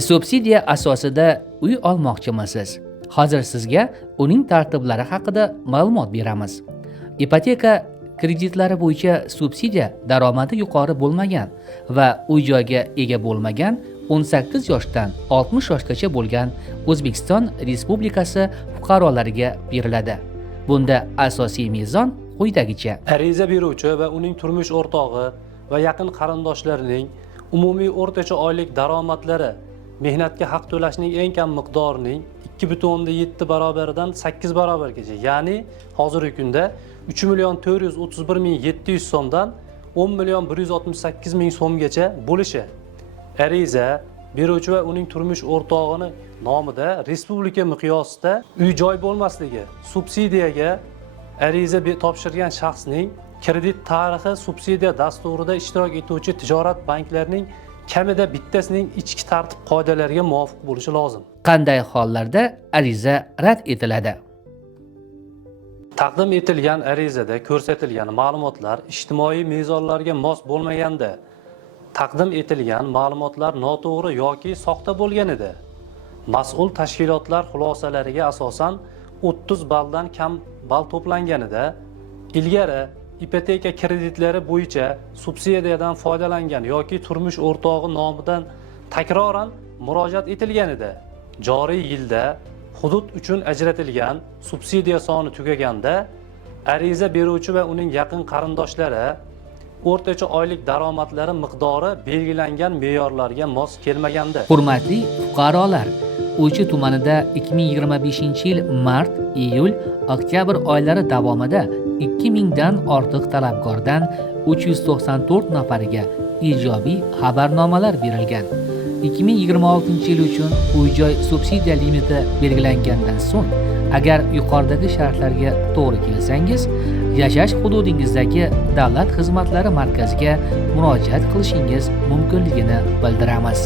Subsidiya asosida uy olmoqchimisiz? Hozir sizga uning tartiblari haqida ma'lumot beramiz. Ipoteka kreditlari bo'yicha subsidiya daromadi yuqori bo'lmagan va uy-joyga ega bo'lmagan 18 yoshdan 60 yoshgacha bo'lgan O'zbekiston Respublikasi fuqarolariga beriladi. Bunda asosiy mezon quyidagicha. Ariza beruvchi va uning turmush o'rtog'i va yaqin qarindoshlarining umumiy o'rtacha oylik daromadlari mehnatga haq to'lashning eng kam miqdorining 2,7 barobaridan 8 barobargacha, ya'ni hozirgi kunda 3,431,700 so'mdan 10,168,000 so'mgacha bo'lishi. Ariza beruvchi va uning turmush o'rtog'ini nomida respublika miqyosida uy-joy bo'lmasligi, subsidiyaga ariza topshirgan shaxsning kredit tarixi subsidiya dasturida ishtirok etuvchi tijorat banklarining kamida bittasining ichki tartib qoidalariga muvofiq bo'lishi lozim. Qanday hollarda ariza rad etiladi? Taqdim etilgan arizada ko'rsatilgan ma'lumotlar ijtimoiy mezonlarga mos bo'lmaganda, taqdim etilgan ma'lumotlar noto'g'ri yoki soxta bo'lganida, mas'ul tashkilotlar xulosalariga asosan 30 balldan kam ball to'planganida, ilgari ipoteka kreditlari bo'yicha subsidiyadan foydalangan yoki turmush o'rtog'i nomidan takroran murojaat etilganida, joriy yilda hudud uchun ajratilgan subsidiya soni tugaganda, ariza beruvchi va uning yaqin qarindoshlari o'rtacha oylik daromadlari miqdori belgilangan me'yorlarga mos kelmaganda. Hurmatli fuqarolar, Uychi tumanida 2025-yil mart, iyul, oktyabr oylari davomida 2000 dan ortiq talabgordan 394 nafariga ijobiy xabarnomalar berilgan. 2026-yil uchun uy-joy subsidiya limiti belgilangandan so'ng, agar yuqoridagi shartlarga to'g'ri kelsangiz, yashash hududingizdagi davlat xizmatlari markaziga murojaat qilishingiz mumkinligini bildiramiz.